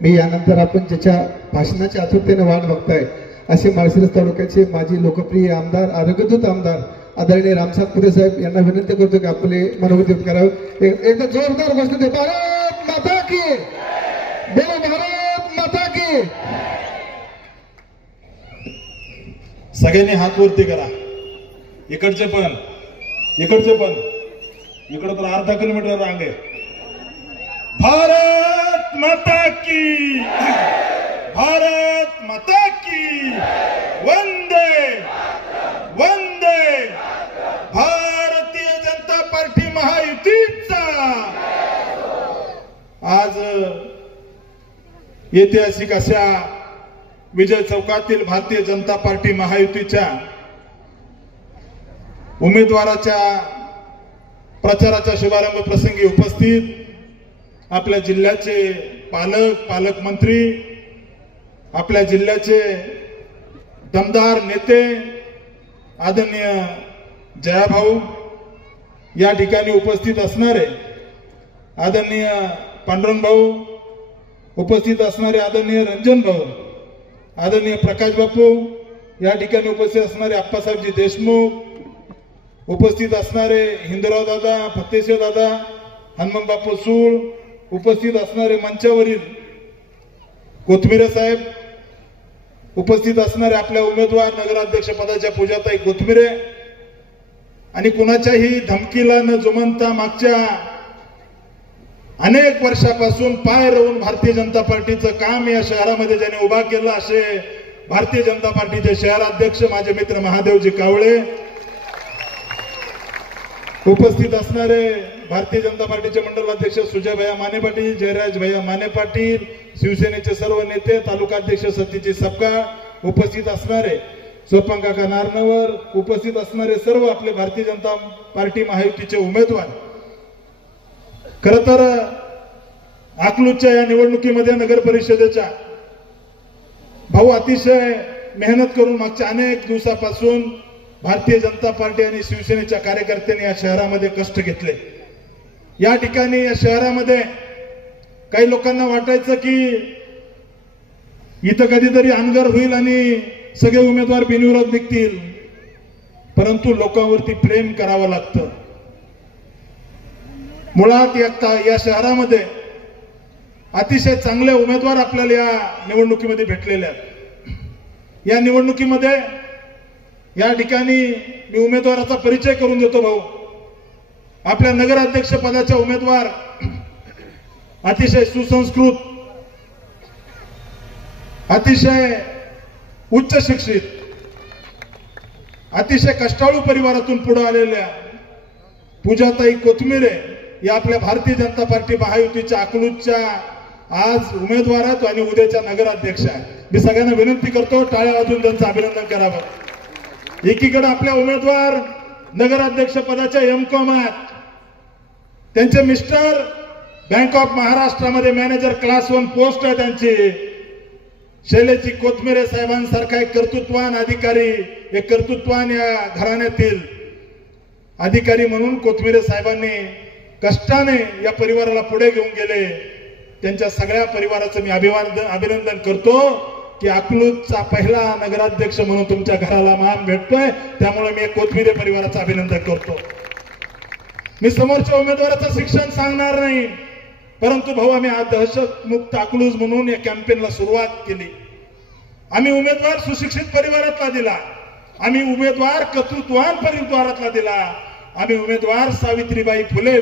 मी यानंतर आपण ज्याच्या भाषणाची आतुरतेने वाट बघताय असे माळशिरस तालुक्याचे माजी लोकप्रिय आमदार आरोग्यदूत आमदार आदरणीय रामसातपुरे साहेब यांना विनंती करतो की आपले मनोगत व्यक्त करावे। एकदा जोरदार घोषणा दे, भारत माता की बोलो, भारत माता की। सगळ्यांनी हात वरती करा, इकडचे पण इकडचे पण, इकडे तर अर्धा किलोमीटर रांग आहे। भारत माता की, भारत माता की, वंदे वंदे। भारतीय जनता पार्टी महायुतीचा आज ऐतिहासिक अशा विजय चौकातील भारतीय जनता पार्टी महायुतीच्या उमेदवाराच्या प्रचाराच्या शुभारंभ प्रसंगी उपस्थित आपल्या जिल्ह्याचे पालकमंत्री, आपल्या जिल्ह्याचे दमदार नेते आदरणीय जयाभाऊ, या ठिकाणी उपस्थित असणारे आदरणीय पांडुरंग भाऊ, उपस्थित असणारे आदरणीय रंजन भाऊ, आदरणीय प्रकाश बापू, या ठिकाणी उपस्थित असणारे आप्पासाहेबजी देशमुख, उपस्थित असणारे हिंदुराव दादा, फत्तेश्वर दादा, हनुमान बापू सूळ, उपस्थित असणारे मंचावरील कोथमिरे साहेब, उपस्थित असणारे आपल्या उमेदवार नगराध्यक्ष पदाच्या पूजाताई कोथमिरे, आणि कुणाच्याही धमकीला न जुमानता मागच्या अनेक वर्षापासून पाय रोवून भारतीय जनता पार्टीचं काम या शहरामध्ये ज्यांनी उभा केलं असे भारतीय जनता पार्टीचे शहराध्यक्ष माझे मित्र महादेवजी कावळे, उपस्थित असणारे भारतीय जनता पार्टीचे मंडल अध्यक्ष सुजय भैया माने पाटील, जयराज भैया माने पाटील, शिवसेनेचे सर्व नेते, तालुका अध्यक्ष सतीजी सपकाळ, उपस्थित असणारे सोपान काका नारनवर, उपस्थित असणारे सर्व आपले भारतीय जनता पार्टी महायुतीचे उमेदवार। खरं तर अकलूजच्या या निवडणुकीमध्ये नगर परिषदेच्या भाऊ अतिशय मेहनत करून मागच्या अनेक दिवसापासून भारतीय जनता पार्टी आणि शिवसेनेच्या कार्यकर्त्यांनी या शहरामध्ये कष्ट घेतले। या ठिकाणी या शहरामध्ये काही लोकांना वाटायचं की इथं कधीतरी अनगर होईल आणि सगळे उमेदवार बिनविरोध निघतील, परंतु लोकांवरती प्रेम करावं लागतं। मुळात या शहरामध्ये अतिशय चांगले उमेदवार आपल्याला या निवडणुकीमध्ये भेटलेले आहेत। या निवडणुकीमध्ये या ठिकाणी मी उमेदवाराचा परिचय करून देतो भाऊ। आपल्या नगराध्यक्ष पदाच्या उमेदवार अतिशय सुसंस्कृत, अतिशय उच्च शिक्षित, अतिशय कष्टाळू परिवारातून पुढे आलेल्या पूजाताई कोथमिरे या आपल्या भारतीय जनता पार्टी महायुतीच्या अकलूजच्या आज उमेदवार आहेत आणि उद्याच्या नगराध्यक्ष आहेत। मी सगळ्यांना विनंती करतो टाळ्या वाजवून त्यांचं अभिनंदन करावं। एकीकडे आपल्या उमेदवार नगराध्यक्ष पदाच्या एमकॉम आहेत, त्यांचे मिस्टर बँक ऑफ महाराष्ट्रामध्ये मॅनेजर क्लास 1 पोस्ट आहे त्यांची। शैलेजी कोथमिरे साहेबांसारखा एक कर्तृत्वान अधिकारी, एक कर्तृत्वान या घराण्यातील अधिकारी म्हणून कोथमिरे साहेबांनी कष्टाने या परिवाराला पुढे घेऊन गेले। त्यांच्या सगळ्या परिवाराचं मी अभिनंदन करतो की अकलूजचा पहिला नगराध्यक्ष म्हणून तुमच्या घराला मान भेटतोय, त्यामुळे मी कोथमिरे परिवाराचं अभिनंदन करतो। मी समोरच्या उमेदवाराचं शिक्षण सांगणार नाही, परंतु भाऊ आम्ही दहशत मुक्त अकलूज म्हणून या कॅम्पेनला सुरुवात केली। आम्ही उमेदवार सुशिक्षित परिवारातला दिला, आम्ही उमेदवार कर्तृत्वान परिवारातला दिला, आम्ही उमेदवार सावित्रीबाई फुले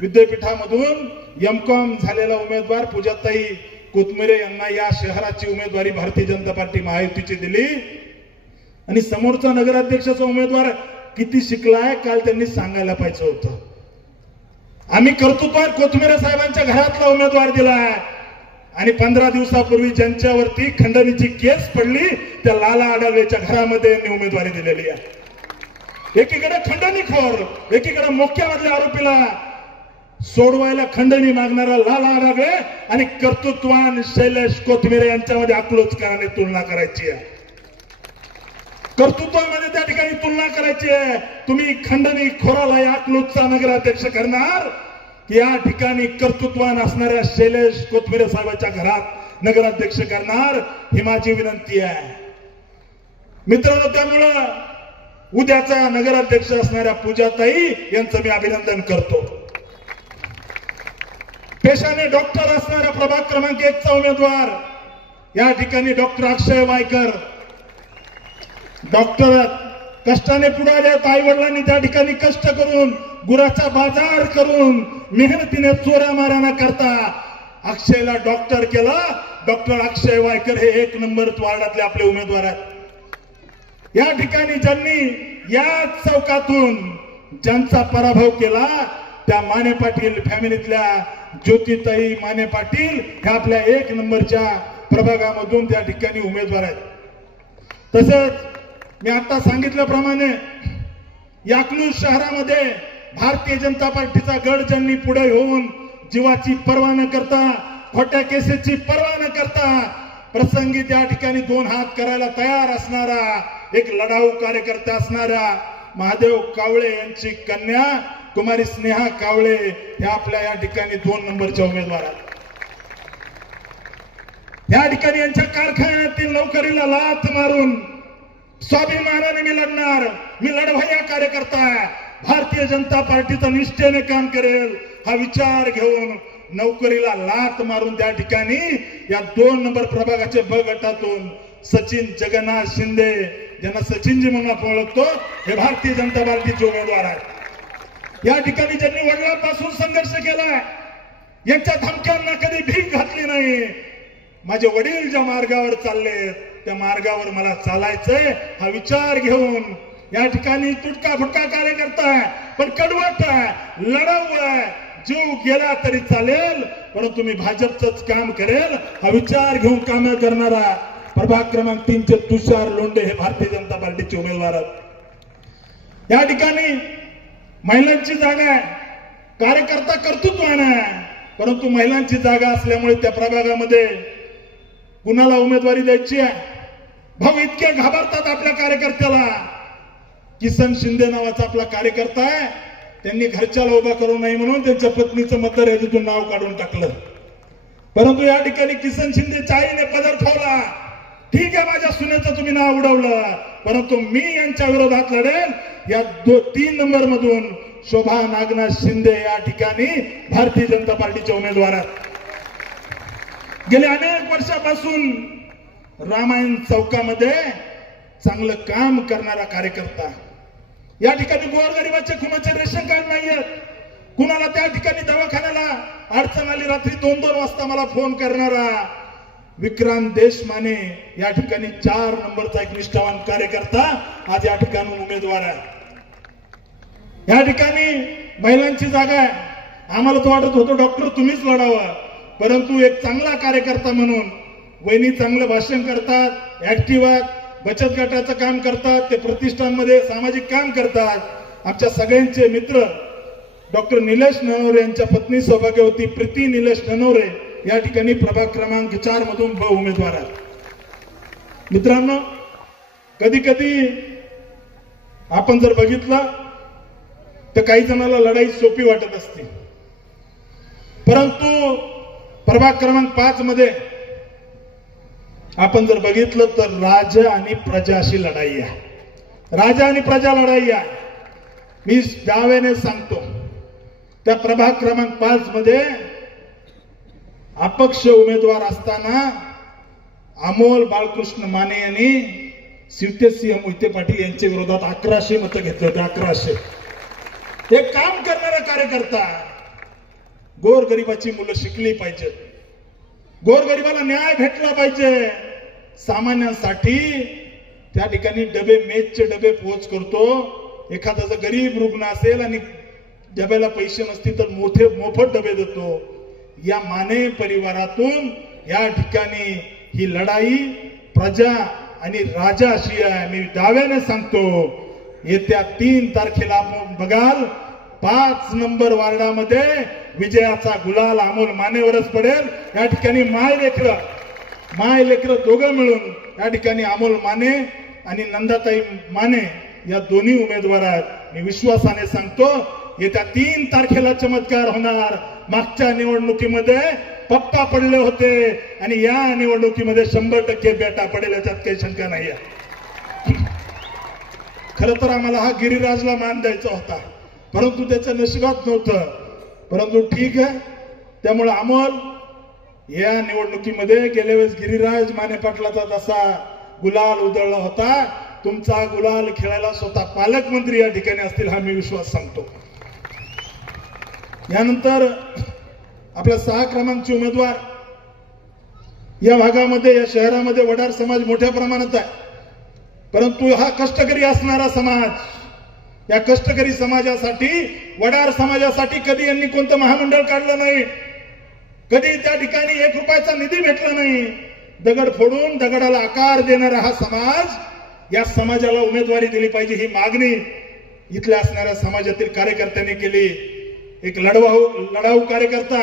विद्यापीठामधून एमकॉम झालेला उमेदवार पूजाताई कोथमिरे यांना या शहराची उमेदवारी भारतीय जनता पार्टी महायुतीची दिली। आणि समोरचा नगराध्यक्षाचा उमेदवार किती शिकलाय काल त्यांनी सांगायला पाहिजे होतं। आम्ही कर्तृत्वान कोथमिरे साहेबांच्या घरातला उमेदवार दिलाय आणि 15 दिवसापूर्वी ज्यांच्यावरती खंडणीची केस पडली त्या लाला आडवलेच्या घरामध्ये उमेदवारी दिलेली आहे। एकीकडे खंडणीखोर, एकीकडे मोक्यामधल्या आरोपीला सोडवायला खंडणी मागणारा लाला आडवले आणि कर्तृत्वान शैलेश कोथमिरे यांच्यामध्ये अकलूजकरांनी तुलना करायची आहे। कर्तृत्वामध्ये त्या ठिकाणी तुलना करायची आहे। तुम्ही खंडणी खोराला या अकलूजचा नगराध्यक्ष करणार की या ठिकाणी कर्तृत्वान असणाऱ्या शैलेश कोथमिरे साहेबांच्या घरात नगराध्यक्ष करणार ही माझी विनंती आहे मित्रांनो. त्यामुळं उद्याचा नगराध्यक्ष असणाऱ्या पूजाताई यांचं मी अभिनंदन करतो. पेशाने डॉक्टर असणाऱ्या प्रभाग क्रमांक 1 चा उमेदवार या ठिकाणी डॉक्टर अक्षय वायकर डॉक्टर कष्टाने पुढे आल्यात. आई वडिलांनी त्या ठिकाणी कष्ट करून गुराचा बाजार करून मेहनतीने चोऱ्या मारा न करता अक्षयला डॉक्टर केला. डॉक्टर अक्षय वायकर हे 1 नंबर वार्डातले आपले उमेदवार आहेत. या ठिकाणी ज्यांनी या चौकातून ज्यांचा पराभव केला त्या माने पाटील फॅमिलीतल्या ज्योतिताई माने पाटील ह्या आपल्या 1 नंबरच्या प्रभागामधून त्या ठिकाणी उमेदवार आहेत. तसंच मी आता सांगितल्याप्रमाणे याकलूज शहरामध्ये भारतीय जनता पार्टीचा गड ज्यांनी पुढे होऊन जीवाची पर्वा न करता खोट्या केसेसची पर्वा न करता प्रसंगी त्या ठिकाणी 2 हात करायला तयार असणारा एक लढाऊ कार्यकर्ता असणारा महादेव कावळे यांची कन्या कुमारी स्नेहा कावळे ह्या आपल्या या ठिकाणी 2 नंबरच्या उमेदवार आहेत. या ठिकाणी यांच्या कारखान्यातील नोकरीला लाथ मारून स्वाभिमानाने मी लढणार, मी लढवय्या कार्यकर्ता आहे, भारतीय जनता पार्टीचा निष्ठेने काम करेल हा विचार घेऊन नोकरीला लाथ मारून त्या ठिकाणी या 2 नंबर प्रभागाचे ब गटातून सचिन जगन्नाथ शिंदे ज्यांना सचिनजी म्हणून आपण ओळखतो हे भारतीय जनता पार्टीचे उमेदवार आहेत. या ठिकाणी ज्यांनी वडिलांपासून संघर्ष केलाय यांच्या धमक्यांना कधी भीक घातली नाही. माझे वडील ज्या मार्गावर चालले त्या मार्गावर मला चालायचंय हा विचार घेऊन या ठिकाणी तुटका फुटका कार्यकर्ता आहे पण कडवट आहे, लढाऊ आहे, जीव गेला तरी चालेल परंतु मी भाजपचंच काम करेल हा विचार घेऊन काम करणारा प्रभाग क्रमांक 3 चे तुषार लोंढे हे भारतीय जनता पार्टीचे उमेदवार आहेत. या ठिकाणी महिलांची जागा आहे, कार्यकर्ता कर्तृत्वान आहे परंतु महिलांची जागा असल्यामुळे त्या प्रभागामध्ये कुणाला उमेदवारी द्यायची आहे. भाऊ इतके घाबरतात आपल्या कार्यकर्त्याला. किसन शिंदे नावाचा आपला कार्यकर्ता आहे, त्यांनी घरच्याला उभा करू नये म्हणून त्यांच्या पत्नीचं मतदार यादीतून नाव काढून टाकलं. परंतु या ठिकाणी किसन शिंदेच्या आईने पदर ठेवला. ठीक आहे माझ्या सुनेचं तुम्ही नाव उडवलं परंतु मी यांच्या विरोधात लढेल. या 3 नंबर मधून शोभा नागनाथ शिंदे या ठिकाणी भारतीय जनता पार्टीचे उमेदवार आहेत. गेल्या अनेक वर्षापासून रामायण चौकामध्ये चांगलं काम करणारा कार्यकर्ता. या ठिकाणी गोरगरिबाचे कुणाचे रेशन कार्ड नाहीयेत, कुणाला त्या ठिकाणी दवाखान्याला अडचण आली रात्री 2-2 वाजता मला फोन करणारा विक्रांत देशमाने या ठिकाणी 4 नंबरचा एक निष्ठावान कार्यकर्ता आज या ठिकाणी उमेदवार आहे. या ठिकाणी महिलांची जागा आहे. आम्हाला तो वाटत होतो डॉक्टर तुम्हीच लढावं परंतु एक चांगला कार्यकर्ता म्हणून वहिनी चांगलं भाषण करतात, ऍक्टिव्ह आहेत, बचत गटाचं काम करतात, ते प्रतिष्ठानमध्ये सामाजिक काम करतात. आमच्या सगळ्यांचे मित्र डॉक्टर निलेश ननवरे यांच्या पत्नी सौभाग्यवती प्रीती निलेश ननवरे या ठिकाणी प्रभाग क्रमांक 4 मधून ब उमेदवार आहेत. मित्रांनो कधी कधी आपण जर बघितलं तर काही जणांना लढाई सोपी वाटत असते परंतु प्रभाग क्रमांक 5 मध्ये आपण जर बघितलं तर राजा आणि प्रजा अशी लढाई आहे. राजा आणि प्रजा लढाई आहे. मी दाव्याने सांगतो त्या प्रभाग क्रमांक 5 मध्ये अपक्ष उमेदवार असताना अमोल बाळकृष्ण माने यांनी शिवतेसिंह मोहिते पाटील यांच्या विरोधात 1100 मतं घेतले होते. 1100. एक काम करणारा कार्यकर्ता. गोरगरिबाची मुलं शिकली पाहिजेत, गोरगरिबाला न्याय भेटला पाहिजे. सामान्यांसाठी त्या ठिकाणी डबे मेसचे डबे पोच करतो. एखादा जर गरीब रुग्ण असेल आणि डब्याला पैसे नसतील तर मोफत डबे देतो. या माने परिवारातून या ठिकाणी ही लढाई प्रजा आणि राजा अशी आहे. मी दाव्याने सांगतो येत्या 3 तारखेला आपण बघाल 5 नंबर वार्डामध्ये विजयाचा गुलाल अमोल मानेवरच पडेल. या ठिकाणी माय लेकर दोघं मिळून या ठिकाणी अमोल माने आणि नंदाताई माने या दोन्ही उमेदवार आहेत. मी विश्वासाने सांगतो येत्या 3 तारखेला चमत्कार होणार. मागच्या निवडणुकीमध्ये पप्पा पडले होते आणि या निवडणुकीमध्ये 100% बेटा पडेल, याच्यात काही शंका नाही. खरं तर आम्हाला हा गिरिराजला मान द्यायचा होता, परंतु त्याच्या नशिबात नव्हतं. परंतु ठीक आहे. त्यामुळे अमोल या निवडणुकीमध्ये गेल्या वेळेस गिरिराज माने पाटलाचा जसा गुलाल उधळला होता, तुमचा गुलाल खेळायला स्वतः पालकमंत्री या ठिकाणी असतील, हा मी विश्वास सांगतो. यानंतर आपला 6 क्रमांकचे उमेदवार या भागामध्ये, या शहरामध्ये वडार समाज मोठ्या प्रमाणात आहे. परंतु हा कष्टकरी असणारा समाज, या कष्टकरी समाजासाठी, वडार समाजासाठी कधी यांनी कोणतं महामंडळ काढलं नाही, कधी त्या ठिकाणी 1 रुपयाचा निधी भेटला नाही. दगड फोडून दगडाला आकार देणारा हा समाज, या समाजाला उमेदवारी दिली पाहिजे ही मागणी इथल्या असणाऱ्या समाजातील कार्यकर्त्यांनी केली. एक लढाऊ कार्यकर्ता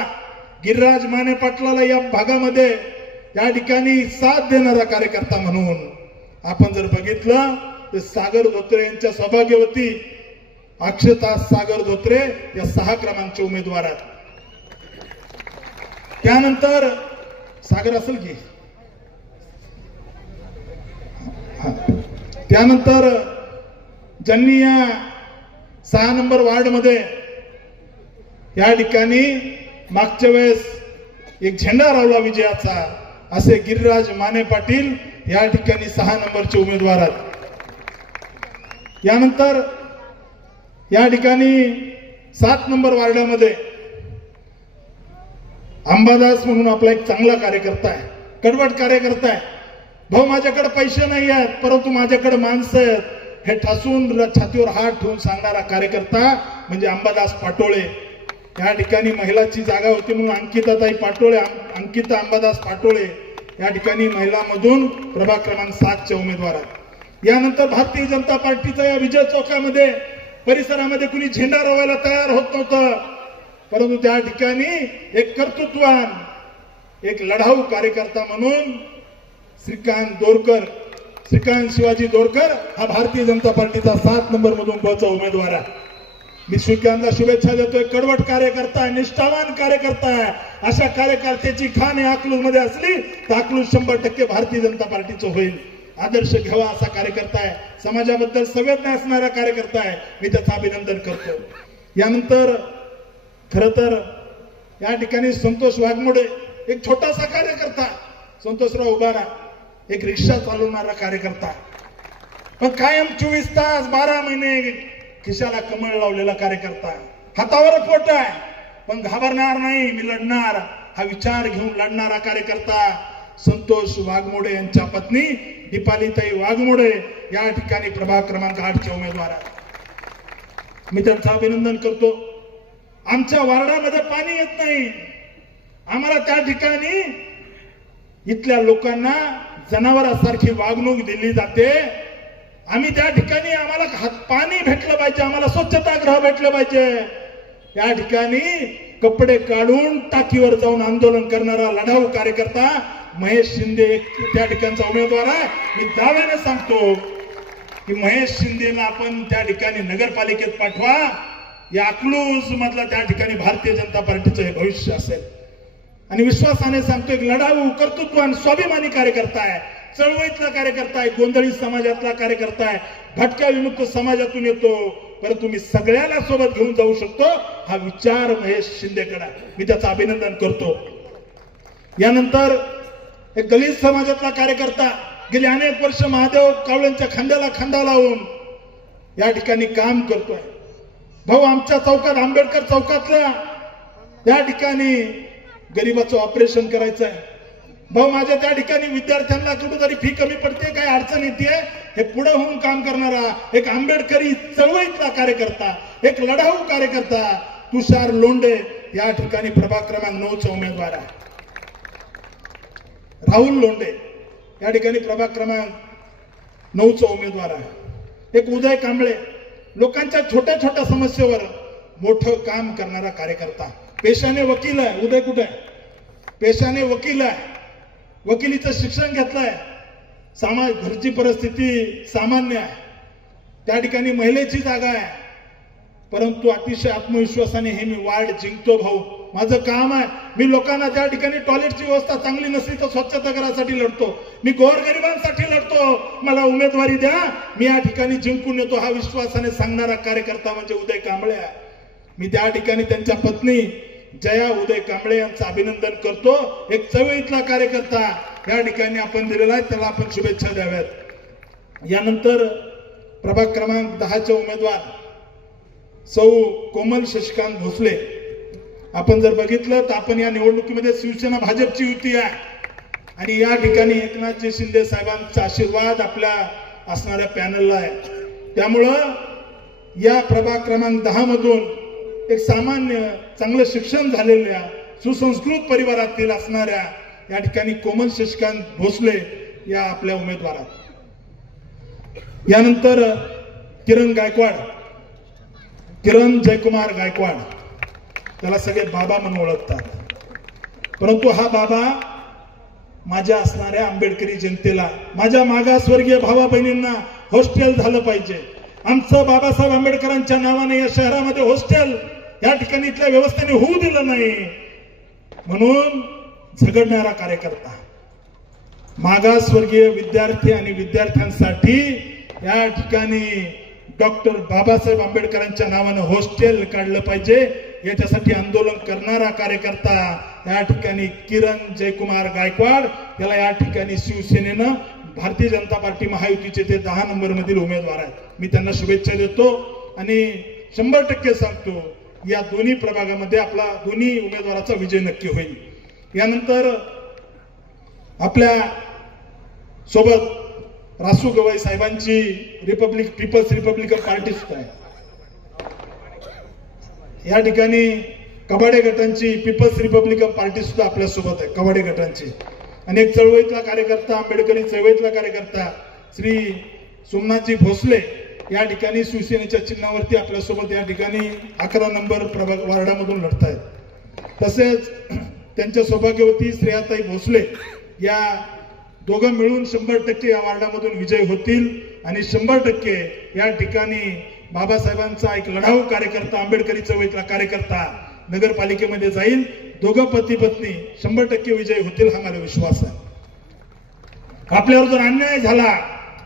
गिरिराज माने पाटलाला या भागामध्ये या ठिकाणी साथ देणारा कार्यकर्ता म्हणून आपण जर बघितलं तर सागर धोत्रे यांच्या सौभाग्यवती अक्षता सागर धोत्रे या 6 क्रमांकचे उमेदवार आहेत. त्यानंतर सागर असेल की, त्यानंतर ज्यांनी या 6 नंबर वार्ड मध्ये या ठिकाणी मागच्या वेळेस एक झेंडा लावला विजयाचा, असे गिरिराज माने पाटील या ठिकाणी 6 नंबरचे उमेदवार आहेत. यानंतर या ठिकाणी 7 नंबर वार्डामध्ये अंबादास म्हणून आपला एक चांगला कार्यकर्ता आहे, कडवट कार्यकर्ता आहे. भाऊ माझ्याकडे पैसे नाही आहेत, परंतु माझ्याकडे माणसं आहेत, हे ठासून छातीवर हात ठेवून सांगणारा कार्यकर्ता म्हणजे अंबादास पाटोळे. या ठिकाणी महिलाची जागा होती म्हणून अंकिताताई पाटोळे, अंकिता अंबादास पाटोळे या ठिकाणी महिलांमधून प्रभाग क्रमांक 7 चे उमेदवार आहेत. यानंतर भारतीय जनता पार्टीचा या विजय चौकामध्ये परिसरामध्ये कुणी झेंडा रोवायला तयार होत नव्हतं, परंतु त्या ठिकाणी एक कर्तृत्ववान, एक लढाऊ कार्यकर्ता म्हणून श्रीकांत शिवाजी दोरकर हा भारतीय जनता पार्टीचा 7 नंबर मधून बचा उमेदवार आहे. मी श्रीकांतला शुभेच्छा देतोय. कडवट कार्यकर्ता आहे, निष्ठावान कार्यकर्ता आहे. अशा कार्यकर्त्याची खाण अकलूज मध्ये असली तर अकलूज 100% भारतीय जनता पार्टीचं होईल. आदर्श घ्यावा असा कार्यकर्ता आहे, समाजाबद्दल संवेदना असणारा कार्यकर्ता आहे. मी त्याचं अभिनंदन करतो. यानंतर खर तर या ठिकाणी संतोष वाघमोडे एक छोटासा कार्यकर्ता, संतोषराव उभारा एक रिक्षा चालवणारा कार्यकर्ता, पण कायम 24 तास 12 महिने खिशाला कमळ लावलेला कार्यकर्ता, हातावर पोट आहे पण घाबरणार नाही, मी लढणार हा विचार घेऊन लढणारा कार्यकर्ता संतोष वाघमोडे यांच्या पत्नी दीपालीताई वाघमोडे या ठिकाणी प्रभाग क्रमांक 8 चे उमेदवार आहेत. मी त्यांचं अभिनंदन करतो. आमच्या वार्डामध्ये पाणी येत नाही, आम्हाला त्या ठिकाणी इथल्या लोकांना जनावरांसारखी वागणूक दिली जाते. आम्ही त्या ठिकाणी आम्हाला पाणी भेटलं पाहिजे, आम्हाला स्वच्छतागृह भेटलं पाहिजे. या ठिकाणी कपडे काढून टाकीवर जाऊन आंदोलन करणारा लढाऊ कार्यकर्ता महेश शिंदे त्या ठिकाणचा उमेदवार आहे. मी दाव्याने सांगतो की महेश शिंदेना आपण त्या ठिकाणी नगरपालिकेत पाठवा. या अकलूज मधला त्या ठिकाणी भारतीय जनता पार्टीचं हे भविष्य असेल. आणि विश्वासाने सांगतो, एक लढाऊ कर्तृत्ववान स्वाभिमानी कार्यकर्ता आहे, चळवळीतला कार्यकर्ता आहे, गोंधळी समाजातला कार्यकर्ता आहे, भटक्या विमुक्त समाजातून येतो, परंतु मी सगळ्याला सोबत घेऊन जाऊ शकतो हा विचार महेश शिंदेकडे आहे. मी त्याचं अभिनंदन करतो. यानंतर एक दलित समाजातला कार्यकर्ता गेली अनेक वर्ष महादेव कावळेंच्या खांद्याला खांदा लावून या ठिकाणी काम करतोय. भाऊ आमच्या चौकात, आंबेडकर चौकातल्या त्या ठिकाणी गरीबाचं ऑपरेशन करायचं आहे. भाऊ माझ्या त्या ठिकाणी विद्यार्थ्यांना कुठेतरी फी कमी पडते, काही अडचण येते, हे पुढे होऊन काम करणारा एक आंबेडकरी चळवळीतला कार्यकर्ता, एक लढाऊ कार्यकर्ता तुषार लोंढे या ठिकाणी प्रभाग क्रमांक 9 चा उमेदवार आहे. राहुल लोंढे या ठिकाणी प्रभाग क्रमांक 9 चा उमेदवार आहे. एक उदय कांबळे लोकांच्या छोट्या छोट्या समस्येवर मोठं काम करणारा कार्यकर्ता, पेशाने वकील आहे. उदय कुठे आहे? पेशाने वकील आहे, वकिलीचं शिक्षण घेतलंय. घरची परिस्थिती सामान्य आहे, त्या ठिकाणी महिलेची जागा आहे, परंतु अतिशय आत्मविश्वासाने हे मी वार्ड जिंकतो भाऊ. माझं काम आहे. मी लोकांना त्या ठिकाणी टॉयलेटची व्यवस्था चांगली नसली तर स्वच्छता करायसाठी लढतो. मी गोरगरिबांसाठी लढतो. मला उमेदवारी द्या, मी या ठिकाणी जिंकून येतो. हा विश्वासाने सांगणारा कार्यकर्ता म्हणजे उदय कांबळे आहे. मी त्या ठिकाणी त्यांच्या पत्नी जया उदय कांबळे यांचं अभिनंदन करतो. एक चळवळीतला कार्यकर्ता या ठिकाणी आपण दिलेला आहे, त्याला आपण शुभेच्छा द्याव्यात. यानंतर प्रभाग क्रमांक 10चे उमेदवार सौ कोमल शशिकांत भोसले. आपण जर बघितलं तर आपण या निवडणुकीमध्ये शिवसेना भाजपची युती आहे आणि या ठिकाणी एकनाथजी शिंदे साहेबांचा आशीर्वाद आपल्या असणाऱ्या पॅनलला आहे. त्यामुळं या प्रभाग क्रमांक 10 मधून एक सामान्य चांगलं शिक्षण झालेल्या सुसंस्कृत परिवारातील असणाऱ्या या ठिकाणी कोमल शशिकांत भोसले या आपल्या उमेदवारात. यानंतर किरण गायकवाड, किरण जयकुमार गायकवाड, त्याला सगळे बाबा म्हणून ओळखतात. परंतु हा बाबा माझ्या असणाऱ्या आंबेडकरी जनतेला, माझ्या मागासवर्गीय भावा बहिणींना हॉस्टेल झालं पाहिजे. आमचं बाबासाहेब आंबेडकरांच्या नावाने या शहरामध्ये हॉस्टेल या ठिकाणी इथल्या व्यवस्थेने होऊ दिलं नाही म्हणून झगडणारा कार्यकर्ता. मागासवर्गीय विद्यार्थी आणि विद्यार्थ्यांसाठी या ठिकाणी डॉक्टर बाबासाहेब आंबेडकरांच्या नावानं हॉस्टेल काढलं पाहिजे याच्यासाठी आंदोलन करणारा कार्यकर्ता या ठिकाणी किरण जयकुमार गायकवाड. त्याला या ठिकाणी शिवसेनेनं भारतीय जनता पार्टी महायुतीचे ते 10 नंबर मधील उमेदवार आहेत. मी त्यांना शुभेच्छा देतो आणि 100% सांगतो या दोन्ही प्रभागामध्ये आपला दोन्ही उमेदवाराचा विजय नक्की होईल. यानंतर आपल्या सोबत रासू गवई साहेबांची पीपल्स रिपब्लिकन पार्टी सुद्धा आहे. या ठिकाणी कबाडे गटांची पीपल्स रिपब्लिकन पार्टी सुद्धा आपल्या सोबत आहे. कबाडे गटांची आणि एक चळवळीतला कार्यकर्ता, आंबेडकरी चळवळीतला कार्यकर्ता श्री सोमनाथजी भोसले या ठिकाणी शिवसेनेच्या चिन्हावरती आपल्यासोबत या ठिकाणी 11 नंबर प्रभाग वार्डामधून लढत आहेत. तसेच त्यांच्या सौभाग्यवती श्रेयाताई भोसले या दोघं मिळून 100% या वार्डामधून विजय होतील आणि 100% या ठिकाणी बाबासाहेबांचा एक लढाऊ कार्यकर्ता, आंबेडकरी चळवळीतला कार्यकर्ता नगरपालिकेमध्ये जाईल. दोघं पती पत्नी 100% विजय होतील हा मला विश्वास आहे. आपल्यावर जर अन्याय झाला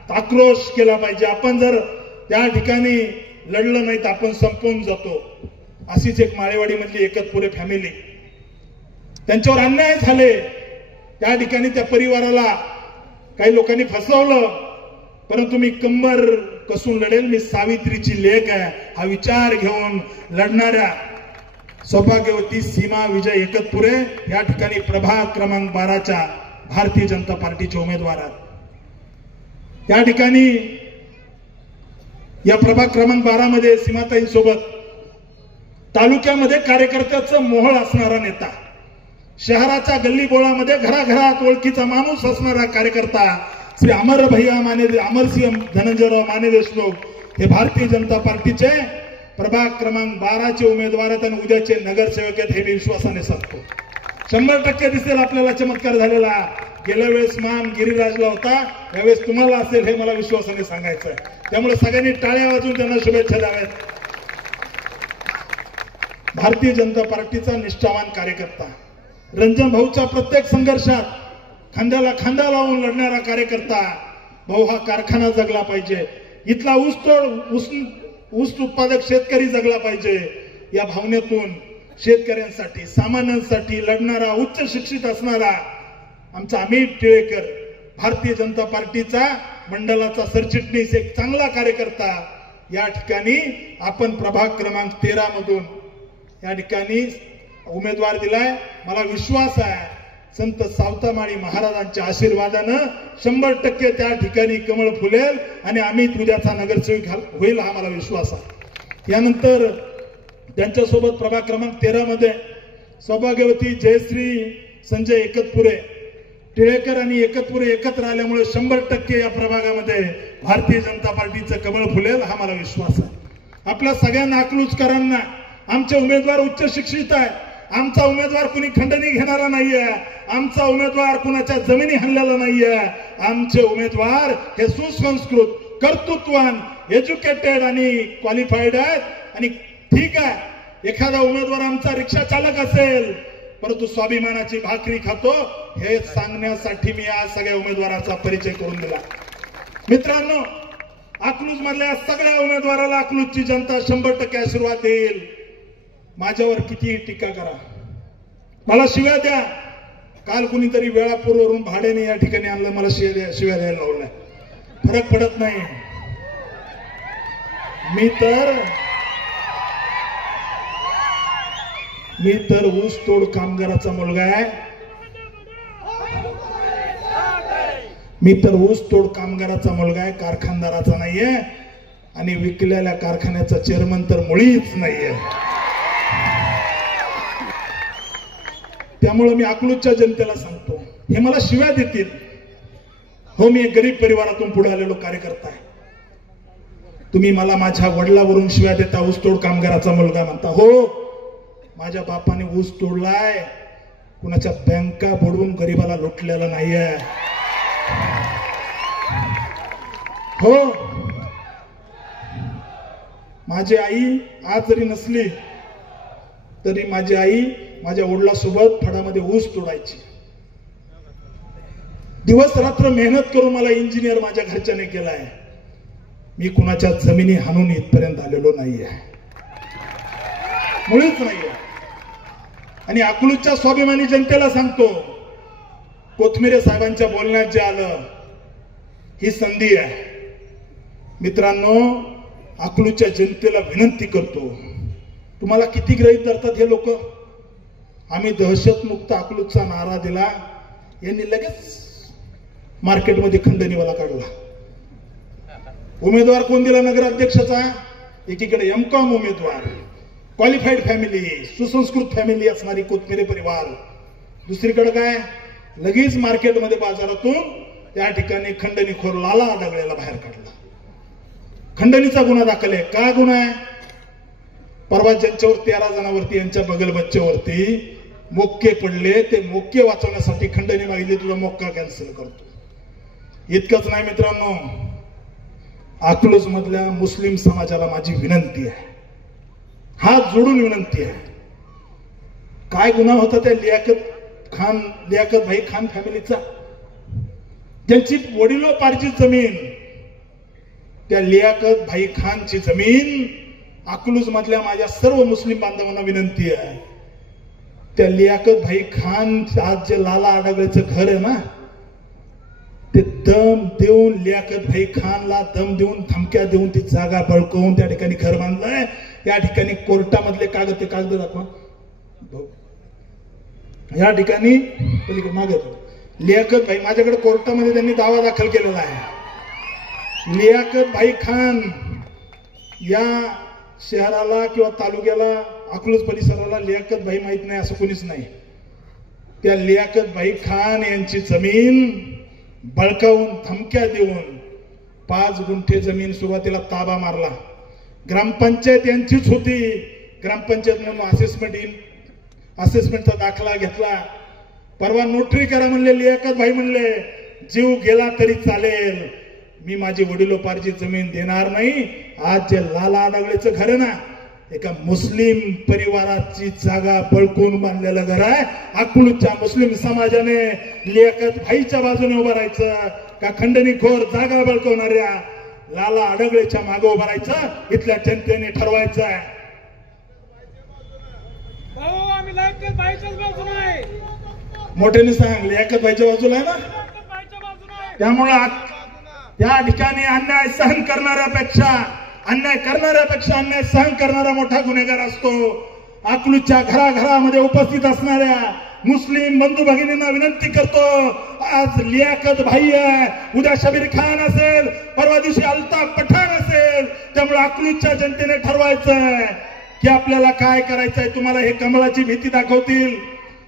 तर आक्रोश केला पाहिजे. आपण जर त्या ठिकाणी लढलं नाही तर आपण संपून जातो. अशीच एक माळेवाडी मधली एकतपुरे फॅमिली, त्यांच्यावर अन्याय झाले, त्या ठिकाणी त्या परिवाराला काही लोकांनी फसवलं, परंतु मी कंबर कसून लढेल, मी सावित्रीची लेक आहे हा विचार घेऊन लढणाऱ्या सौभाग्यवती सीमा विजय एकतपुरे या ठिकाणी प्रभाग क्रमांक 12च्या भारतीय जनता पार्टीचे उमेदवार आहेत. या ठिकाणी या प्रभाग क्रमांक 12 मध्ये सीमाताईंसोबत तालुक्यामध्ये कार्यकर्त्याचं मोहळ असणारा नेता, शहराच्या गल्ली बोळामध्ये घराघरात ओळखीचा माणूस असणारा कार्यकर्ता श्री अमरसिंह धनंजयराव माने देशमुख हे भारतीय जनता पार्टीचे प्रभाग क्रमांक 12चे उमेदवार आहेत आणि उद्याचे नगरसेवक आहेत हे मी विश्वासाने सांगतो. 100% दिसेल आपल्याला चमत्कार झालेला. गेल्या वेळेस मान गिरिराजला होता, यावेळेस तुम्हाला असेल हे मला विश्वासाने सांगायचं आहे. त्यामुळे सगळ्यांनी टाळ्या वाजवून त्यांना शुभेच्छा द्याव्यात. भारतीय जनता पार्टीचा निष्ठावान कार्यकर्ता, रंजन भाऊच्या प्रत्येक संघर्षात खांद्याला खांदा लावून लढणारा कार्यकर्ता. भाऊ हा कारखाना जगला पाहिजे, इथला ऊस उत्पादक शेतकरी जगला पाहिजे या भावनेतून शेतकऱ्यांसाठी, सामान्यांसाठी लढणारा, उच्च शिक्षित असणारा आमचा अमित टिळेकर, भारतीय जनता पार्टीचा मंडळाचा सरचिटणीस, एक चांगला कार्यकर्ता. या ठिकाणी आपण प्रभाग क्रमांक 13 मधून या ठिकाणी उमेदवार दिलाय. मला विश्वास आहे संत सावतामाळी महाराजांच्या आशीर्वादानं 100% त्या ठिकाणी कमळ फुलेल आणि अमित उद्याचा नगरसेवक होईल हा मला विश्वास आहे. यानंतर त्यांच्यासोबत प्रभाग क्रमांक 13 मध्ये सौभाग्यवती जयश्री संजय एकतपुरे, टिळेकर आणि एकतपुरे एकत्र आल्यामुळे 100% या प्रभागामध्ये भारतीय जनता पार्टीचं कमळ फुलेल हा मला विश्वास आहे. आपल्या सगळ्यांना अकलूजकरांना आमचे उमेदवार उच्च शिक्षित आहे. आमचा उमेदवार कुणी खंडणी घेणारा नाहीये, आमचा उमेदवार कुणाच्या जमिनी हल्ल्याला नाहीये. आमचे उमेदवार हे सुसंस्कृत, कर्तृत्ववान, एज्युकेटेड आणि क्वालिफाईड आहेत आणि ठीक आहे, एखादा उमेदवार आमचा रिक्षा चालक असेल, परंतु स्वाभिमानाची भाकरी खातो हे सांगण्यासाठी मी आज सगळ्या उमेदवारांचा परिचय करून दिला. मित्रांनो, अकलूज मधल्या सगळ्या उमेदवाराला अकलूजची जनता 100% आशीर्वाद देईल. माझ्यावर कितीही टीका करा, मला शिव्या द्या. काल कुणीतरी वेळापूरवरून भाड्याने या ठिकाणी आणलं, मला शिव्या द्यायला लावलाय. फरक पडत नाही. मी तर ऊस तोड कामगाराचा मुलगा आहे. मी तर ऊस तोड कामगाराचा मुलगा आहे, कारखानदाराचा नाहीये. आणि विकलेल्या कारखान्याचा चेअरमन तर मुळीच नाहीये. त्यामुळे मी अकलूजच्या जनतेला सांगतो, हे मला शिव्या देतील. हो, मी एक गरीब परिवारातून पुढे आलेलो कार्यकर्ता आहे. तुम्ही मला माझ्या वडिलावरून शिव्या देता, ऊसतोड कामगाराचा मुलगा म्हणता. हो, माझ्या बापाने ऊस तोडलाय, कुणाच्या बँका बुडवून गरीबाला लुटलेला नाहीये. हो, माझी आई आज जरी नसली तरी माझी आई माझ्या वडिलांसोबत फडामध्ये ऊस तोडायची. दिवस रात्र मेहनत करून मला इंजिनियर माझ्या घरच्याने केलाय. मी कुणाच्या जमिनी हाणून इथपर्यंत आलेलो नाहीये, मुळीच नाहीये. आणि अकलूजच्या स्वाभिमानी जनतेला सांगतो, कोथमिरे साहेबांच्या बोलण्यात जे आलं, ही संधी आहे. मित्रांनो, अकलूजच्या जनतेला विनंती करतो, तुम्हाला किती गृहीत धरतात हे लोक. आम्ही दहशतमुक्त अकलूजचा नारा दिला, यांनी लगेच मार्केटमध्ये खंडणीवाला काढला. उमेदवार कोण दिला नगराध्यक्षाचा? एकीकडे एमकॉम उमेदवार, क्वालिफाईड फॅमिली, सुसंस्कृत फॅमिली असणारी कोथमिरे परिवार. दुसरीकडे काय, लगेच मार्केटमध्ये बाजारातून त्या ठिकाणी खंडणीखोर लाला आडगळेला बाहेर काढला. खंडणीचा गुन्हा दाखल आहे. का गुन्हा आहे? परवा ज्यांच्यावर 13 जणांवरती यांच्या बगल बच्चेवरती मोक्के पडले, ते मोक्के वाचवण्यासाठी खंडणी मागितली, तुझा मोक्का कॅन्सल करतो. इतकंच नाही मित्रांनो, अकलूज मधल्या मुस्लिम समाजाला माझी विनंती आहे, हात जोडून विनंती आहे. काय गुन्हा होता त्या लियाकत भाई खान फॅमिलीचा? ज्यांची वडिलोपार्जित जमीन, त्या लियाकत भाई खानची जमीन अकलूज मधल्या माझ्या सर्व मुस्लिम बांधवांना विनंती आहे, त्या लियाकत भाई खान आज जे लाला आडगळेचं घर आहे ना, ते दम देऊन लियाकत भाई खानला दम देऊन, धमक्या देऊन ती जागा बळकवून त्या ठिकाणी घर बांधलंय. या ठिकाणी कोर्टामधले कागद, ते कागद दाखवा. या ठिकाणी मागत लियाकत भाई, माझ्याकडे कोर्टामध्ये त्यांनी दावा दाखल केलेला आहे. लियाकत भाई खान या शहराला किंवा तालुक्याला, अकलूज परिसराला लियाकत भाई माहित नाही असं कोणीच नाही. त्या लियाकत भाई खान यांची जमीन बळकावून, धमक्या देऊन 5 गुंठे जमीन सुरुवातीला ताबा मारला. ग्रामपंचायत यांचीच होती. ग्रामपंचायत म्हणून असेसमेंटचा दाखला घेतला. परवा नोटरी करा म्हणले लियाकत भाई, म्हणले जीव गेला तरी चालेल, मी माझी वडिलोपार्जित जमीन देणार नाही. आज जे लाला आडगळेचं घर आहे ना, एका मुस्लिम परिवाराची जागा बळकून बांधलेलं घर आहे. अकलूजच्या मुस्लिम समाजाने लियाकत भाईच्या बाजूने उभं राहायचं का खंडणीखोर जागा बळकवणाऱ्या लाला आडगळेच्या मागे उभं राहायचं, इथल्या जनतेने ठरवायचं आहे. मोठ्याने सांग, लियाकत भाईच्या बाजूला आहे ना. त्यामुळं त्या ठिकाणी अन्याय सहन करणाऱ्यापेक्षा अन्याय सहन करणारा मोठा गुन्हेगार असतो. अकलूजच्या घराघरामध्ये उपस्थित असणाऱ्या मुस्लिम बंधू भगिनींना विनंती करतो, आज लियाकत भाई आहे, उद्या शबीर खान असेल, परवा दिवशी अल्ताफ पठाण असेल. त्यामुळे अकलूजच्या जनतेने ठरवायचंय की आपल्याला काय करायचंय. तुम्हाला हे कमळाची भीती दाखवतील,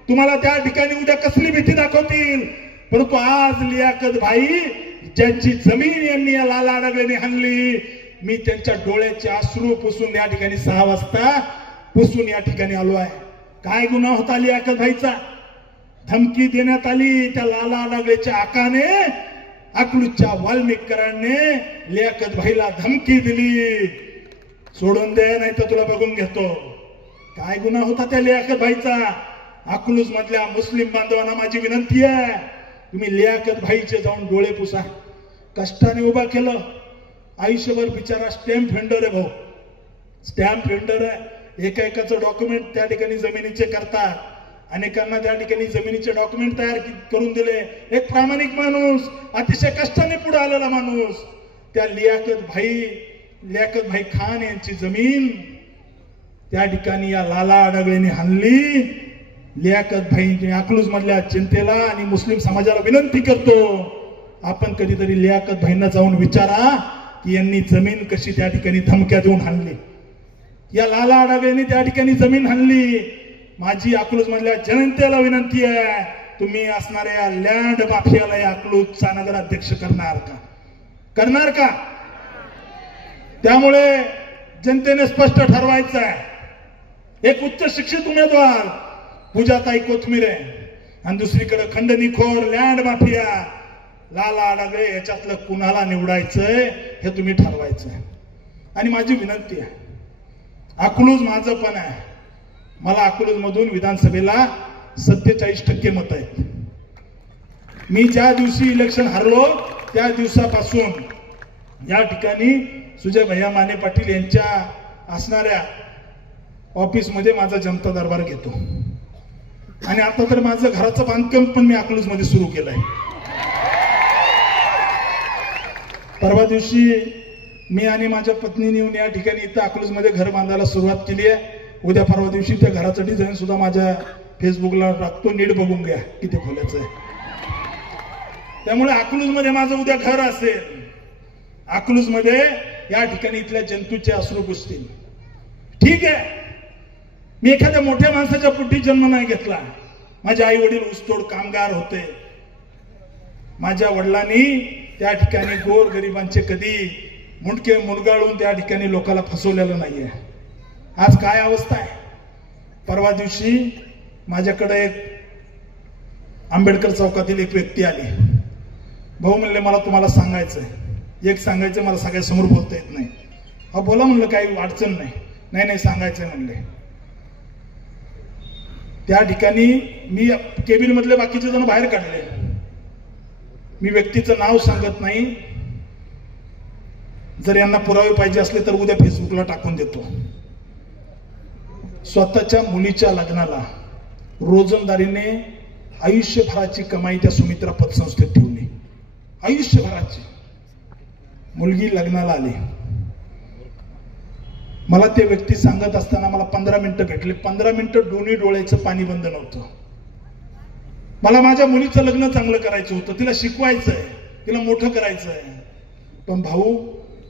तुम्हाला त्या ठिकाणी उद्या कसली भीती दाखवतील, परंतु आज लियाकत भाई ज्यांची जमीन यांनी या लाला आडगळेने हाणली, मी त्यांच्या डोळ्याचे अश्रू पुसून या ठिकाणी 6 वाजता पुसून या ठिकाणी आलो आहे. काय गुन्हा होता लियाकत भाईचा? धमकी देण्यात आली त्या लाला आडगळेच्या आकाने. अकलूजच्या वाल्मिकरांनी लियाकत भाईला धमकी दिली, सोडून दे, नाही तर तुला बघून घेतो. काय गुन्हा होता त्या लियाकत भाईचा? अकलूज मधल्या मुस्लिम बांधवांना माझी विनंती आहे, तुम्ही लियाकत भाईचे जाऊन डोळे पुसा. कष्टाने उभा केलं, आयुष्यभर बिचारा स्टॅम्प फेंडर आहे भाऊ, स्टॅम्प फेंडर आहे. एकाचं डॉक्युमेंट त्या ठिकाणी जमिनीचे करतात, अनेकांना त्या ठिकाणी जमिनीचे डॉक्युमेंट तयार करून दिले. एक प्रामाणिक माणूस, अतिशय कष्टाने पुढे आलेला माणूस, त्या लियाकत भाई खान यांची जमीन त्या ठिकाणी या लाला अडगळेने हाणली. लियाकत भाई अकलूज मधल्या जनतेला आणि मुस्लिम समाजाला विनंती करतो, आपण कधीतरी लियाकत भाईंना जाऊन विचारा की यांनी जमीन कशी त्या ठिकाणी धमक्या देऊन हाणली. या लाला अडगळेने त्या ठिकाणी जमीन हाणली. माझी अकलूज मधल्या जनतेला विनंती आहे, तुम्ही असणाऱ्या लँड माफियाला या अकलूजचा नगराध्यक्ष करणार का? त्यामुळे जनतेने स्पष्ट ठरवायचं आहे. एक उच्च शिक्षित उमेदवार पूजाताई कोथमिरे आणि दुसरीकडे खंडणीखोर लँड माफिया लाला अडगळे, याच्यातलं कुणाला निवडायचंय हे तुम्ही ठरवायचंय. आणि माझी विनंती आहे, अकलूज माझं पण आहे, मला अकलूज मधून विधानसभेला 47% मत आहेत. मी ज्या दिवशी इलेक्शन हरलो त्या दिवसापासून या ठिकाणी सुजय भैया माने पाटील यांच्या असणाऱ्या ऑफिसमध्ये माझा जनता दरबार घेतो. आणि आता तर माझं घराचं बांधकाम पण मी अकलूज मध्ये सुरू केलंय. परवा दिवशी मी आणि माझ्या पत्नीने येऊन या ठिकाणी इथं अकलूज मध्ये घर बांधायला सुरुवात केली आहे. उद्या परवा दिवशी त्या घराचं डिझाईन सुद्धा माझ्या फेसबुकला टाकतो, नीट बघून घ्या किती खोल्याचं आहे. त्यामुळे अकलूज मध्ये माझं उद्या घर असेल. अकलूज मध्ये या ठिकाणी इथल्या जंतूचे अश्रू पुसतील. ठीक आहे, मी एखाद्या मोठ्या माणसाच्या पोटी जन्म नाही घेतला. माझे आई वडील ऊसतोड कामगार होते. माझ्या वडिलांनी त्या ठिकाणी गोर गरिबांचे कधी मुंडके मुंडगाळून त्या ठिकाणी लोकांना फसवलेलं नाहीये. आज काय अवस्था आहे? परवा दिवशी माझ्याकडे एक आंबेडकर चौकातील एक व्यक्ती आली. भाऊ म्हणले, मला तुम्हाला सांगायचंय, एक सांगायचं, मला सगळ्यासमोर बोलता येत नाही. हा बोला म्हणलं, काही अडचण नाही. नाही सांगायचंय म्हणले. त्या ठिकाणी मी केबिन मधले बाकीचे जण बाहेर काढले. मी व्यक्तीचं नाव सांगत नाही, जर यांना पुरावे पाहिजे असले तर उद्या फेसबुकला टाकून देतो. स्वतःच्या मुलीच्या लग्नाला रोजंदारीने आयुष्यभराची कमाई त्या सुमित्रा पतसंस्थेत ठेवली. आयुष्यभराची. मुलगी लग्नाला आली. मला ते व्यक्ती सांगत असताना मला 15 मिनिटं भेटले. 15 मिनिटं दोन्ही डोळ्याचं पाणी बंद नव्हतं. मला माझ्या मुलीचं लग्न चांगलं करायचं होतं, तिला शिकवायचंय, तिला मोठं करायचंय. पण भाऊ,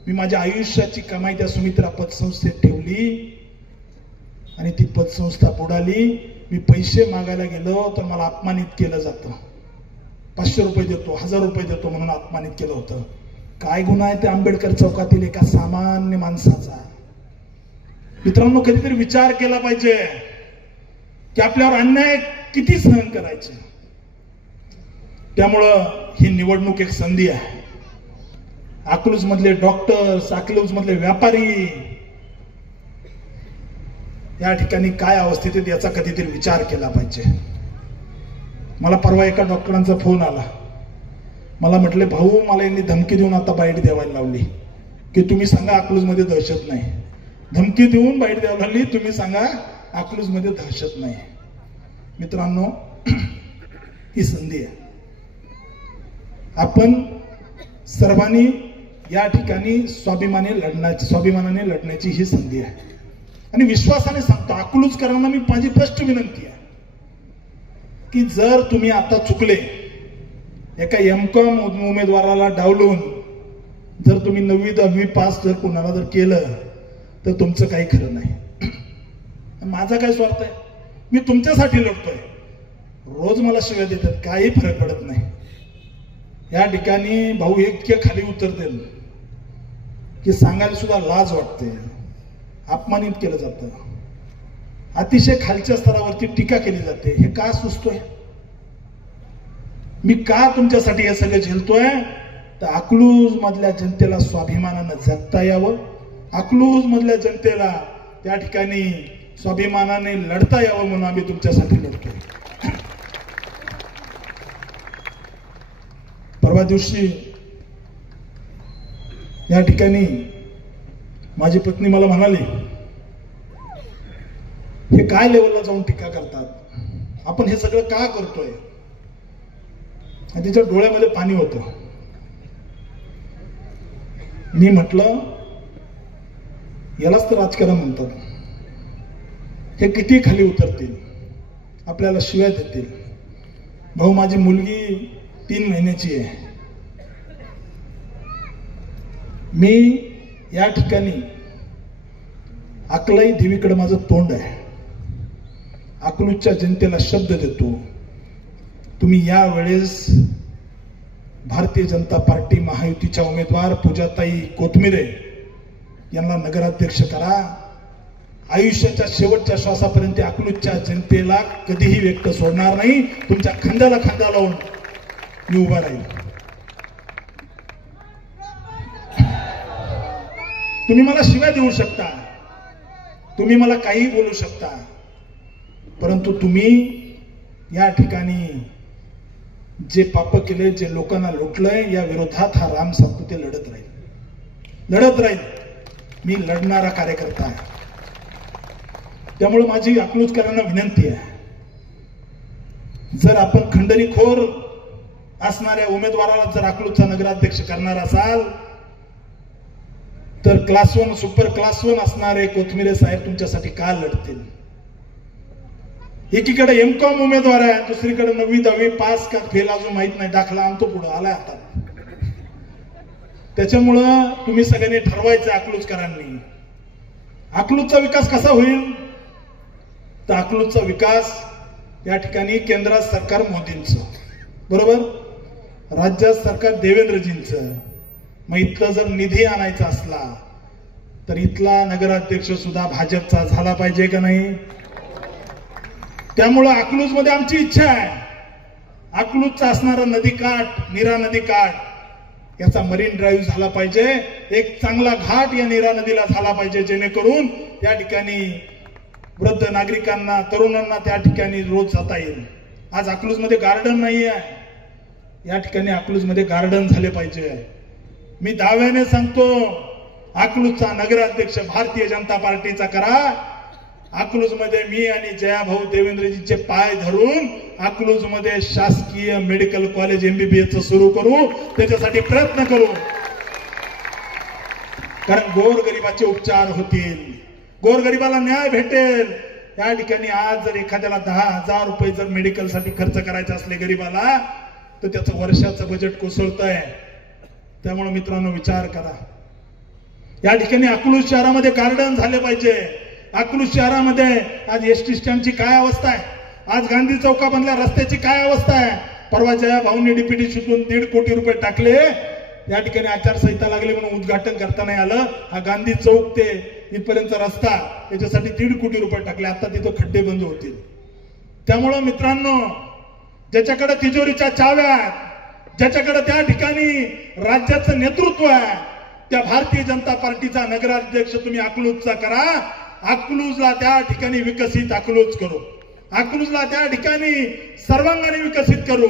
मी माझ्या आयुष्याची कमाई त्या सुमित्रा पतसंस्थेत ठेवली आणि ती पतसंस्था बुडाली. मी पैसे मागायला गेलो तर मला अपमानित केलं जातं. 500 रुपये देतो, 1000 रुपये देतो म्हणून अपमानित केलं होतं. काय गुन्हा आहे त्या आंबेडकर चौकातील एका सामान्य माणसाचा? मित्रांनो, कधीतरी विचार केला पाहिजे की आपल्यावर अन्याय किती सहन करायचे. त्यामुळं ही निवडणूक एक संधी आहे. अकलूज मधले डॉक्टर्स, अकलूज मधले व्यापारी या ठिकाणी काय अवस्थेत आहेत याचा कधीतरी विचार केला पाहिजे. मला परवा एका डॉक्टरांचा फोन आला. मला म्हटले, भाऊ, मला यांनी धमकी देऊन आता बाईट द्यायला लावली की तुम्ही सांगा अकलूज मध्ये दहशत नाही. धमकी देऊन बाईट द्यायला लावली, तुम्ही सांगा अकलूज मध्ये दहशत नाही. मित्रांनो, ही संधी आहे. आपण सर्वांनी या ठिकाणी स्वाभिमानाने लढण्याची ही संधी आहे. आणि विश्वासाने सांगतो, अकलूजकरांना मी माझी स्पष्ट विनंती आहे की जर तुम्ही आता चुकले, एका एमकॉम उमेदवाराला डावलून जर तुम्ही 9वी 10वी पास जर कोणाला जर केलं तर तुमचं काही खरं नाही. माझा काय स्वार्थ आहे? मी तुमच्यासाठी लढतोय. रोज मला शिव्या देतात, काही फरक पडत नाही. या ठिकाणी भाऊ इतके खाली उतरते की सांगायला सुद्धा लाज वाटते. अपमानित केलं जातं, अतिशय खालच्या स्तरावरती टीका केली जाते. हे का सुचतोय? मी का तुमच्यासाठी हे सगळं झेलतोय? तर अकलूज मधल्या जनतेला स्वाभिमानानं जगता यावं, अकलूज मधल्या जनतेला त्या ठिकाणी स्वाभिमानाने लढता यावं म्हणून आम्ही तुमच्यासाठी लढतोय. परवा दिवशी या ठिकाणी माझी पत्नी मला म्हणाली, हे काय लेवलला जाऊन टीका करतात, आपण हे सगळं का करतोय. तिच्या डोळ्यामध्ये पाणी होतं. मी म्हटलं, यालाच तर राजकारण म्हणतात. हे किती खाली उतरतील, आपल्याला शिव्या देतील. भाऊ, माझी मुलगी 3 महिन्याची आहे. मी या ठिकाणी अकलाई देवीकडे माझं तोंड आहे. अकलूजच्या जनतेला शब्द देतो, तुम्ही या वेळेस भारतीय जनता पार्टी महायुतीच्या उमेदवार पूजाताई कोथमिरे यांना नगराध्यक्ष करा. आयुष्याच्या शेवटच्या श्वासापर्यंत अकलूजच्या जनतेला कधीही व्यक्त सोडणार नाही. तुमच्या खांद्याला खांदा लावून मी उभा राहील. तुम्ही मला शिव्या देऊ शकता, तुम्ही मला काही बोलू शकता, परंतु तुम्ही या ठिकाणी जे पाप केले, जे लोकांना लुटलंय, या विरोधात हा राम सातपुते लढत राहील. मी लढणारा कार्यकर्ता आहे. त्यामुळे माझी अकलूजकरांना विनंती आहे, जर आपण खंडणीखोर असणाऱ्या उमेदवाराला जर अकलूजचा नगराध्यक्ष करणार असाल तर क्लास 1 सुपर क्लास 1 असणारे कोथमिरे साहेब तुमच्यासाठी का लढतील. एकीकडे एमकॉम उमेदवार आहे, दुसरीकडे 9वी 10वी पास का फेल अजून माहित नाही, दाखला आणतो पुढे आलाय आता. त्याच्यामुळं तुम्ही सगळ्यांनी ठरवायचं अकलूजकरांनी, अकलूजचा विकास कसा होईल. तर अकलूजचा विकास या ठिकाणी केंद्रात सरकार मोदींचं बरोबर, राज्यात सरकार देवेंद्रजींचं. मग इथलं जर निधी आणायचा असला तर इथला नगराध्यक्ष सुद्धा भाजपचा झाला पाहिजे का नाही. त्यामुळं अकलूज मध्ये आमची इच्छा आहे, अकलूजचा असणारा नदीकाठ, नीरा नदीकाठ याचा मरीन ड्राईव्ह झाला पाहिजे. एक चांगला घाट या नीरा नदीला झाला पाहिजे, जेणेकरून त्या ठिकाणी वृद्ध नागरिकांना, तरुणांना त्या ठिकाणी रोज जाता येईल. आज अकलूज मध्ये गार्डन नाही आहे, या ठिकाणी अकलूज मध्ये गार्डन झाले पाहिजे. मी दाव्याने सांगतो, अकलूजचा नगराध्यक्ष भारतीय जनता पार्टीचा करा. अकलूज मध्ये मी आणि जयाभाऊ देवेंद्रजींचे पाय धरून अकलूज मध्ये शासकीय मेडिकल कॉलेज MBBS सुरू करू, त्याच्यासाठी प्रयत्न करू. कारण गोरगरिबाचे उपचार होतील, गोरगरिबाला न्याय भेटेल. या ठिकाणी आज जर एखाद्याला 10,000 रुपये जर मेडिकल साठी खर्च करायचा असले गरीबाला, तर त्याचं वर्षाचं बजेट कोसळतंय. त्यामुळे मित्रांनो विचार करा. या ठिकाणी अकलूज शहरामध्ये गार्डन झाले पाहिजे. अकलूज शहरामध्ये आज एसटी स्टँडची काय अवस्था आहे, आज गांधी चौकामधल्या रस्त्याची काय अवस्था आहे. परवा जया भाऊंनी DPTCतून 1.5 कोटी रुपये टाकले. या ठिकाणी आचारसंहिता लागली म्हणून उद्घाटन करता नाही आलं. हा गांधी चौक ते इथपर्यंतचा रस्ता, त्याच्यासाठी 1.5 कोटी रुपये टाकले. आता तिथं खड्डे बंद होतील. त्यामुळं मित्रांनो, ज्याच्याकडे तिजोरीच्या चाव्या, ज्याच्याकडे त्या ठिकाणी राज्याचं नेतृत्व आहे, त्या भारतीय जनता पार्टीचा नगराध्यक्ष तुम्ही अकलूजचा करा. अकलूजला त्या ठिकाणी विकसित अकलूज करू, अकलूजला त्या ठिकाणी सर्वांगाने विकसित करू.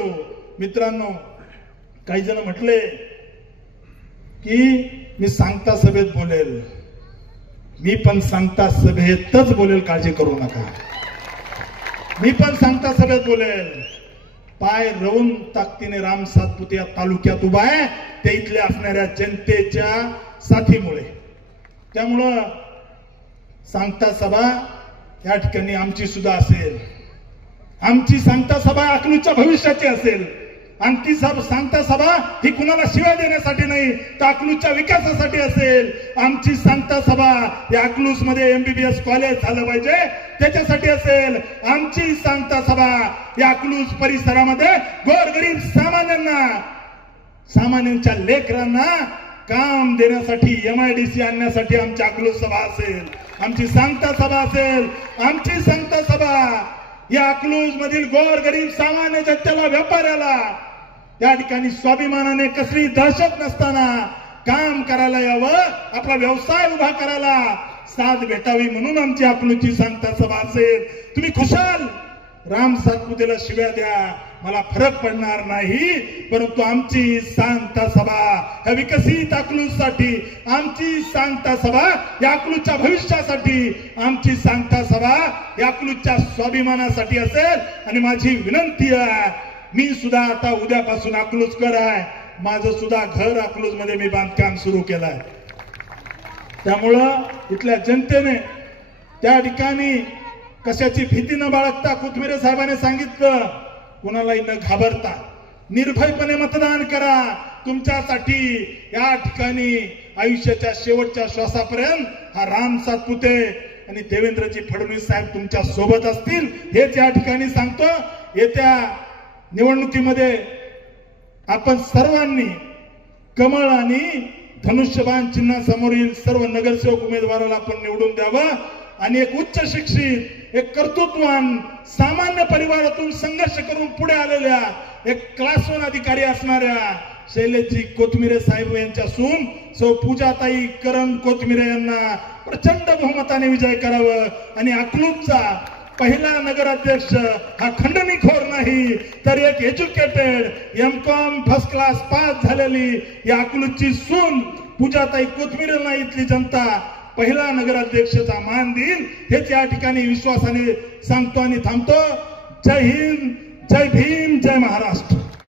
मित्रांनो, काही जण म्हटले की मी सांगता सभेत बोलेल, मी पण सांगता सभेतच बोलेल, काळजी करू नका. मी पण सांगता सभेत बोलेल. पाय रवून ताकदीने राम सातपुते या तालुक्यात उभा आहे, ते इथल्या असणाऱ्या जनतेच्या साथीमुळे. त्यामुळं सांगता सभा या ठिकाणी आमची सुद्धा असेल. आमची सांगता सभा अकलूजच्या भविष्याची असेल. आणि ती सांगता सभा ही कुणाला शिव्या देण्यासाठी नाही, तर अकलूजच्या विकासासाठी असेल. आमची सांगता सभा या अकलूज मध्ये MBBS कॉलेज झालं पाहिजे, त्याच्यासाठी असेल. आमची सांगता सभा या अकलूज परिसरामध्ये गोरगरीब सामान्यांच्या लेकरांना काम देण्यासाठी MIDC आणण्यासाठी आमची अकलूज सभा असेल, आमची सांगता सभा असेल. आमची सांगता सभा या अकलूज मधील गोरगरीब सामान्य जनतेला, व्यापाऱ्याला या ठिकाणी स्वाभिमानाने कसली दहशत नसताना काम करायला यावं, आपला व्यवसाय उभा करायला साथ भेटावी म्हणून आमची अकलूजची सांगता सभा असेल. तुम्ही खुशाल राम सातपुतेला शिव्या द्या, मला फरक पडणार नाही, परंतु आमची सांगता सभा ह्या विकसित अकलूजसाठी, आमची सांगता सभा या अकलूजच्या भविष्यासाठी, आमची सांगता सभा या अकलूजच्या स्वाभिमानासाठी असेल. आणि माझी विनंती आहे, मी सुद्धा आता उद्यापासून अकलूजकर आहे, माझं सुद्धा घर अकलूज मध्ये मी बांधकाम सुरू केलंय. त्यामुळं इथल्या जनतेने त्या ठिकाणी कशाची भीती न बाळगता, कोथमिरे साहेबांनी सांगितलं, कुणालाही न घाबरता निर्भयपणे मतदान करा. तुमच्यासाठी या ठिकाणी आयुष्याच्या शेवटच्या श्वासापर्यंत हा राम सातपुते आणि देवेंद्रजी फडणवीस साहेब तुमच्या सोबत असतील, हेच या ठिकाणी सांगतो. येत्या निवडणुकीमध्ये आपण सर्वांनी कमळ आणि धनुष्यबाण चिन्हासमोरील सर्व नगरसेवक उमेदवाराला आपण निवडून द्यावं आणि एक उच्च शिक्षित, एक कर्तृत्ववान, सामान्य परिवारातून संघर्ष करून पुढे आलेल्या, एक क्लास 1 अधिकारी असणाऱ्या शैलेशजी कोथमिरे साहेब यांच्या सून सौ पूजाताई करण कोथमिरे यांना प्रचंड बहुमताने विजय करावं आणि अकलूजचा पहिला नगराध्यक्ष हा खंडणीखोर नाही तर एक educated MCom first class pass झालेली या अकलूजची सून पूजाताई कोथमिरेंना इथली जनता पहिला नगराध्यक्षाचा मान देईल, हेच या ठिकाणी विश्वासाने सांगतो आणि थांबतो. जय हिंद, जय भीम, जय महाराष्ट्र.